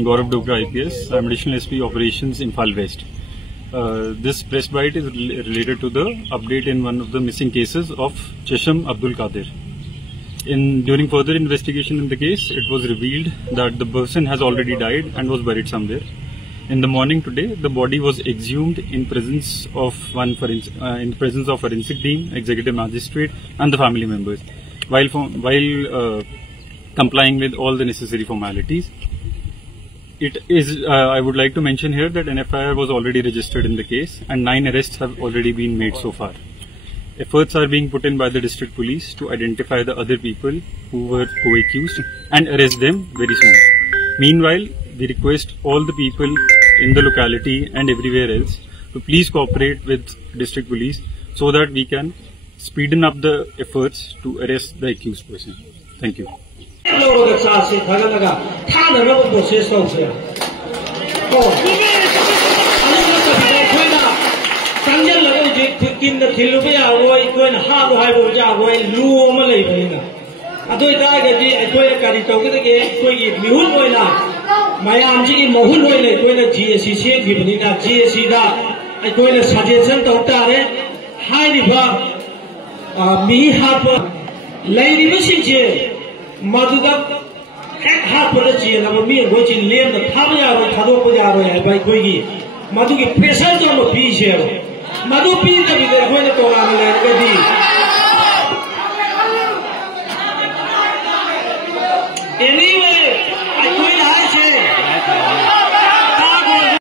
Gaurav Dopra IPS. I'm Additional SP Operations Imphal West. This press bite is related to the update in one of the missing cases of Chesham Abdul Qadir. During further investigation in the case, it was revealed that the person has already died and was buried somewhere. In the morning today, the body was exhumed in presence of forensic team, executive magistrate, and the family members, while complying with all the necessary formalities. I would like to mention here that an FIR was already registered in the case and 9 arrests have already been made so far. Efforts are being put in by the district police to identify the other people who were co-accused and arrest them very soon. Meanwhile, we request all the people in the locality and everywhere else to please cooperate with district police so that we can speeden up the efforts to arrest the accused person. Thank you. Maduda half of the jail of me watching Liam the Pamia Tadopoya by Kogi. Maduki present on the P share. Madu P. The going to go on